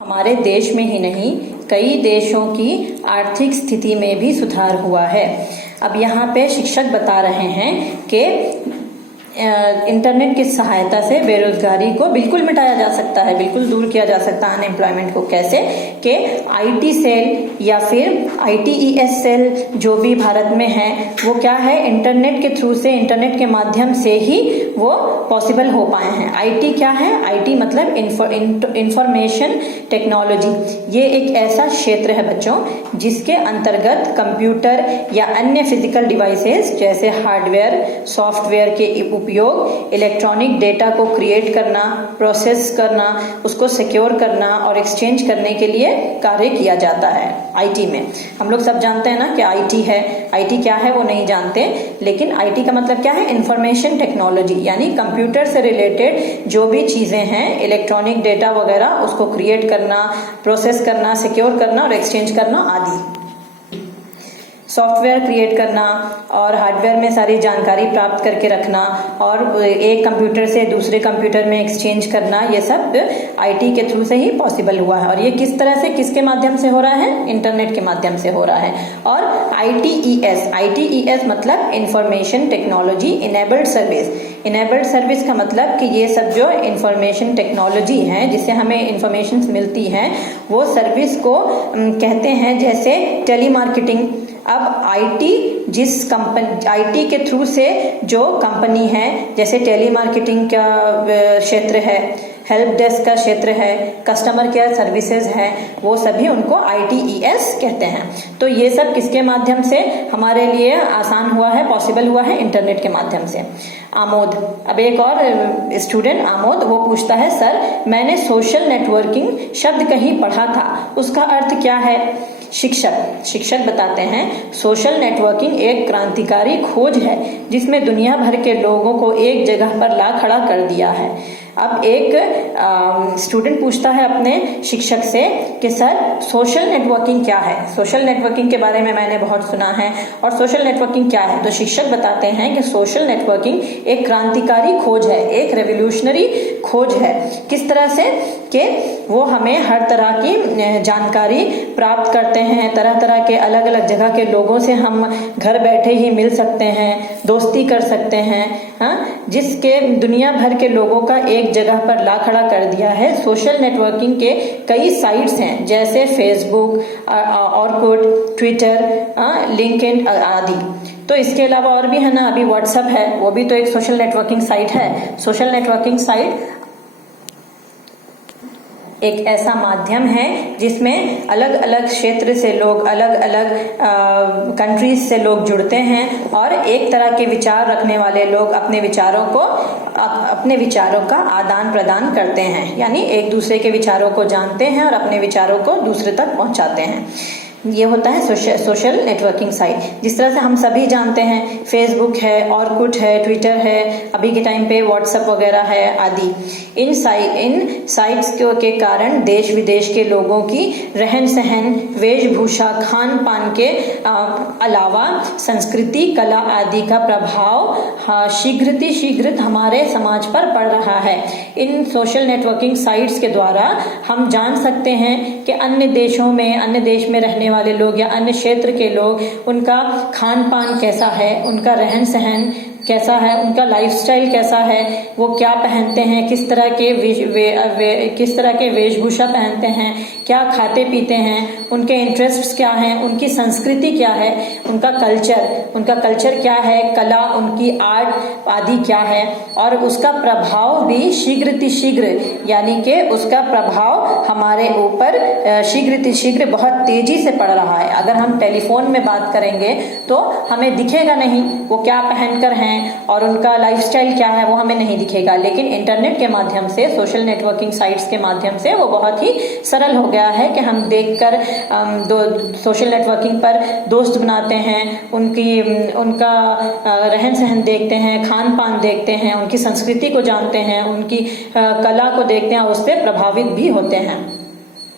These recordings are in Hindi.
हमारे देश में ही नहीं, कई देशों की आर्थिक स्थिति में भी सुधार हुआ है। अब यहाँ पे शिक्षक बता रहे हैं कि इंटरनेट की सहायता से बेरोजगारी को बिल्कुल मिटाया जा सकता है, बिल्कुल दूर किया जा सकता है अनएम्प्लॉयमेंट को। कैसे कि आईटी सेल या फिर आईटीईएस सेल जो भी भारत में है, वो क्या है, इंटरनेट के थ्रू से, इंटरनेट के माध्यम से ही वो पॉसिबल हो पाए हैं। आईटी क्या है? आईटी मतलब इंफॉर्मेशन टेक्नोलॉजी। ये एक ऐसा क्षेत्र है बच्चों जिसके अंतर्गत कंप्यूटर या अन्य फिजिकल डिवाइसेस जैसे हार्डवेयर, सॉफ्टवेयर के उपयोग इलेक्ट्रॉनिक डेटा को क्रिएट करना, प्रोसेस करना, उसको सिक्योर करना और एक्सचेंज करने के लिए कार्य किया जाता है आईटी में। हम लोग सब जानते हैं ना कि आईटी है, आईटी क्या है वो नहीं जानते, लेकिन आईटी का मतलब क्या है? इंफॉर्मेशन टेक्नोलॉजी, यानी कंप्यूटर से रिलेटेड जो भी चीजें हैं, इलेक्ट्रॉनिक डेटा वगैरह, उसको क्रिएट करना, प्रोसेस करना, सिक्योर करना और एक्सचेंज करना आदि। सॉफ्टवेयर क्रिएट करना और हार्डवेयर में सारी जानकारी प्राप्त करके रखना और एक कंप्यूटर से दूसरे कंप्यूटर में एक्सचेंज करना, ये सब आईटी के थ्रू से ही पॉसिबल हुआ है। और ये किस तरह से, किसके माध्यम से हो रहा है? इंटरनेट के माध्यम से हो रहा है। और आईटीईएस मतलब information technology enabled service. Enabled service का मतलब कि ये सब जो इंफॉर्मेशन टेक्नोलॉजी है जिससे हमें इंफॉर्मेशन मिलती है, वो सर्विस को कहते हैं जैसे टेलीमार्केटिंग। अब आईटी के थ्रू से जो कंपनी है, जैसे टेलीमार्केटिंग का क्षेत्र है, हेल्प डेस्क का क्षेत्र है, कस्टमर केयर सर्विसेज है, वो सभी उनको आईटीईएस कहते हैं। तो ये सब किसके माध्यम से हमारे लिए आसान हुआ है, पॉसिबल हुआ है? इंटरनेट के माध्यम से। आमोद, अब एक और स्टूडेंट आमोद, वो पूछता है, सर मैंने सोशल नेटवर्किंग शब्द कहीं पढ़ा था, उसका अर्थ क्या है? शिक्षक बताते हैं, सोशल नेटवर्किंग एक क्रांतिकारी खोज है जिसमें दुनिया भर के लोगों को एक जगह पर ला खड़ा कर दिया है। अब एक स्टूडेंट पूछता है अपने शिक्षक से कि सर सोशल नेटवर्किंग क्या है? सोशल नेटवर्किंग के बारे में मैंने बहुत सुना है और सोशल नेटवर्किंग क्या है? तो शिक्षक बताते हैं कि सोशल नेटवर्किंग एक क्रांतिकारी खोज है, एक रेवोल्यूशनरी खोज है। किस तरह से कि वो हमें हर तरह की जानकारी प्राप्त करते हैं, तरह तरह के अलग अलग जगह के लोगों से हम घर बैठे ही मिल सकते हैं, दोस्ती कर सकते हैं, हाँ, जिसके दुनिया भर के लोगों का एक जगह पर ला खड़ा कर दिया है। सोशल नेटवर्किंग के कई साइट्स हैं जैसे फेसबुक, ऑरकुट, ट्विटर, लिंक्डइन आदि। तो इसके अलावा और भी है ना, अभी व्हाट्सएप है, वो भी तो एक सोशल नेटवर्किंग साइट है। सोशल नेटवर्किंग साइट एक ऐसा माध्यम है जिसमें अलग अलग क्षेत्र से लोग, अलग अलग कंट्रीज से लोग जुड़ते हैं और एक तरह के विचार रखने वाले लोग अपने विचारों का आदान प्रदान करते हैं, यानी एक दूसरे के विचारों को जानते हैं और अपने विचारों को दूसरे तक पहुंचाते हैं। ये होता है सोशल नेटवर्किंग साइट। जिस तरह से हम सभी जानते हैं, फेसबुक है, ऑरकुट है, ट्विटर है, अभी के टाइम पे व्हाट्सएप वगैरह है आदि। इन साइट्स के कारण देश विदेश के लोगों की रहन सहन, वेशभूषा, खान पान के अलावा संस्कृति, कला आदि का प्रभाव शीघ्र हमारे समाज पर पड़ रहा है। इन सोशल नेटवर्किंग साइट्स के द्वारा हम जान सकते हैं कि अन्य देश में रहने वाले लोग या अन्य क्षेत्र के लोग, उनका खान पान कैसा है, उनका रहन सहन कैसा है, उनका लाइफस्टाइल कैसा है, वो क्या पहनते हैं, किस तरह के वेशभूषा पहनते हैं, क्या खाते पीते हैं, उनके इंटरेस्ट्स क्या हैं, उनकी संस्कृति क्या है, उनका कल्चर क्या है, कला, उनकी आर्ट आदि क्या है, और उसका प्रभाव भी शीघ्र यानी कि उसका प्रभाव हमारे ऊपर शीघ्र बहुत तेजी से पड़ रहा है। अगर हम टेलीफोन में बात करेंगे तो हमें दिखेगा नहीं वो क्या पहनकर हैं और उनका लाइफस्टाइल क्या है, वो हमें नहीं दिखेगा, लेकिन इंटरनेट के माध्यम से, सोशल नेटवर्किंग साइट्स के माध्यम से वो बहुत ही सरल हो गया है कि हम देखकर सोशल नेटवर्किंग पर दोस्त बनाते हैं, उनका रहन सहन देखते हैं, खान पान देखते हैं, उनकी संस्कृति को जानते हैं, उनकी कला को देखते हैं और उससे प्रभावित भी होते हैं।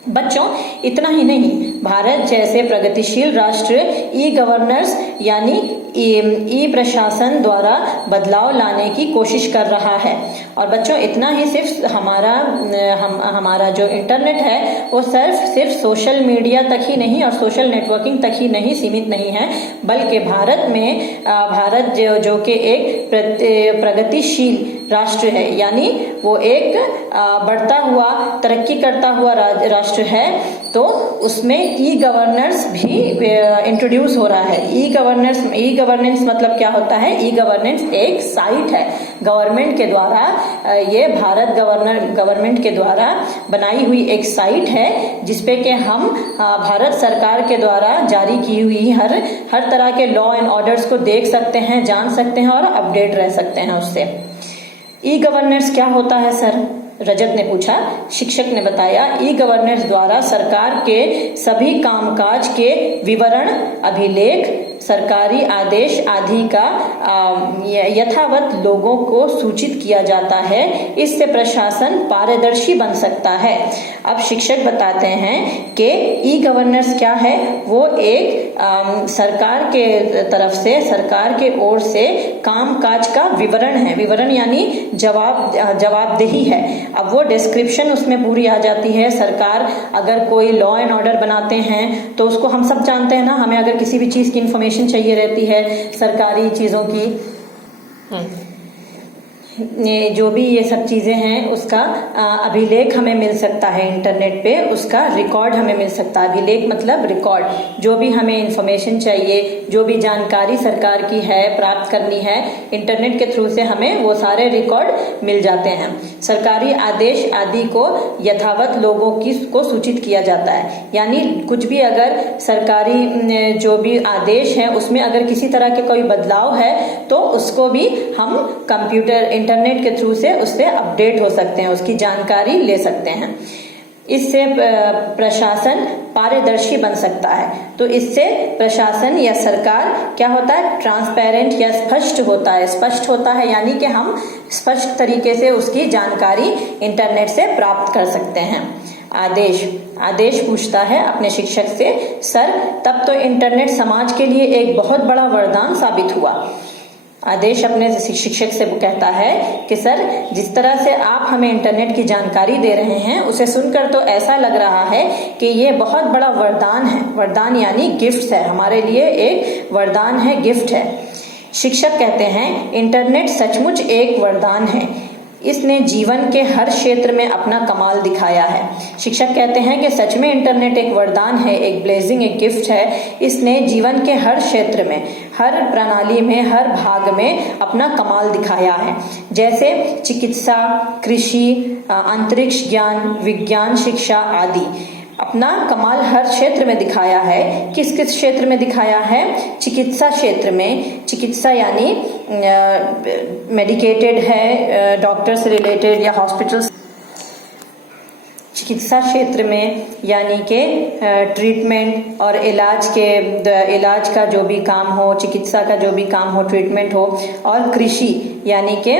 बच्चों, इतना ही नहीं, भारत जैसे प्रगतिशील राष्ट्र ई गवर्नेंस यानी ई प्रशासन द्वारा बदलाव लाने की कोशिश कर रहा है। और बच्चों, इतना ही सिर्फ हमारा जो इंटरनेट है वो सिर्फ सोशल मीडिया तक ही नहीं और सोशल नेटवर्किंग तक ही नहीं सीमित नहीं है, बल्कि भारत जो कि एक प्रगतिशील राष्ट्र है, यानी वो एक बढ़ता हुआ तरक्की करता हुआ राष्ट्र है, तो उसमें ई गवर्नेंस भी इंट्रोड्यूस हो रहा है। ई गवर्नेंस मतलब क्या होता है? ई गवर्नेंस एक साइट है गवर्नमेंट के द्वारा, ये भारत गवर्नमेंट के द्वारा बनाई हुई एक साइट है जिसपे कि हम भारत सरकार के द्वारा जारी की हुई हर तरह के लॉ एंड ऑर्डर्स को देख सकते हैं, जान सकते हैं और अपडेट रह सकते हैं उससे। ई गवर्नेंस क्या होता है सर? रजत ने पूछा। शिक्षक ने बताया, ई गवर्नेंस द्वारा सरकार के सभी कामकाज के विवरण, अभिलेख, सरकारी आदेश आदि का यथावत लोगों को सूचित किया जाता है। इससे प्रशासन पारदर्शी बन सकता है। अब शिक्षक बताते हैं कि ई गवर्नेंस क्या है। वो एक सरकार के तरफ से, सरकार के ओर से कामकाज का विवरण है। विवरण यानी जवाबदेही है। अब वो डिस्क्रिप्शन उसमें पूरी आ जाती है। सरकार अगर कोई लॉ एंड ऑर्डर बनाते हैं तो उसको हम सब जानते हैं ना, हमें अगर किसी भी चीज की इंफॉर्मेशन चाहिए रहती है सरकारी चीजों की, जो भी ये सब चीजें हैं उसका अभिलेख हमें मिल सकता है इंटरनेट पे, उसका रिकॉर्ड हमें मिल सकता है। अभिलेख मतलब रिकॉर्ड, जो भी हमें इंफॉर्मेशन चाहिए, जो भी जानकारी सरकार की है प्राप्त करनी है, इंटरनेट के थ्रू से हमें वो सारे रिकॉर्ड मिल जाते हैं। सरकारी आदेश आदि को यथावत लोगों को सूचित किया जाता है, यानी कुछ भी अगर सरकारी जो भी आदेश है उसमें अगर किसी तरह के कोई बदलाव है तो उसको भी हम कंप्यूटर इंटरनेट के थ्रू से उससे अपडेट हो सकते हैं, उसकी जानकारी ले सकते हैं। इससे प्रशासन पारदर्शी बन सकता है। तो इससे प्रशासन या सरकार क्या होता है? ट्रांसपेरेंट या स्पष्ट होता है। स्पष्ट होता है यानी कि हम स्पष्ट तरीके से उसकी जानकारी इंटरनेट से प्राप्त कर सकते हैं। आदेश पूछता है अपने शिक्षक से, सर तब तो इंटरनेट समाज के लिए एक बहुत बड़ा वरदान साबित हुआ। आदेश अपने शिक्षक से कहता है कि सर जिस तरह से आप हमें इंटरनेट की जानकारी दे रहे हैं उसे सुनकर तो ऐसा लग रहा है कि ये बहुत बड़ा वरदान है। वरदान यानी गिफ्ट है, हमारे लिए एक वरदान है, गिफ्ट है। शिक्षक कहते हैं, इंटरनेट सचमुच एक वरदान है। इसने जीवन के हर क्षेत्र में अपना कमाल दिखाया है। शिक्षक कहते हैं कि सच में इंटरनेट एक वरदान है, एक ब्लेसिंग, एक गिफ्ट है। इसने जीवन के हर क्षेत्र में, हर प्रणाली में, हर भाग में अपना कमाल दिखाया है। जैसे चिकित्सा, कृषि, अंतरिक्ष ज्ञान, विज्ञान, शिक्षा आदि अपना कमाल हर क्षेत्र में दिखाया है। किस किस क्षेत्र में दिखाया है? चिकित्सा क्षेत्र में। चिकित्सा यानी मेडिकेटेड है, डॉक्टर से रिलेटेड या हॉस्पिटल। चिकित्सा क्षेत्र में यानी कि ट्रीटमेंट और इलाज का जो भी काम हो, चिकित्सा का जो भी काम हो, ट्रीटमेंट हो। और कृषि यानी कि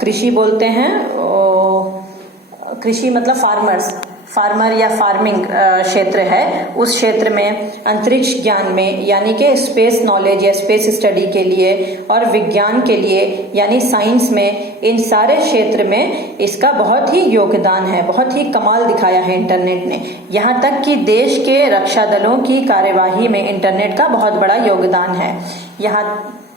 कृषि बोलते हैं, कृषि मतलब फार्मर या फार्मिंग क्षेत्र है, उस क्षेत्र में। अंतरिक्ष ज्ञान में यानी कि स्पेस नॉलेज या स्पेस स्टडी के लिए, और विज्ञान के लिए यानी साइंस में। इन सारे क्षेत्र में इसका बहुत ही योगदान है, बहुत ही कमाल दिखाया है इंटरनेट ने। यहाँ तक कि देश के रक्षा दलों की कार्यवाही में इंटरनेट का बहुत बड़ा योगदान है। यहाँ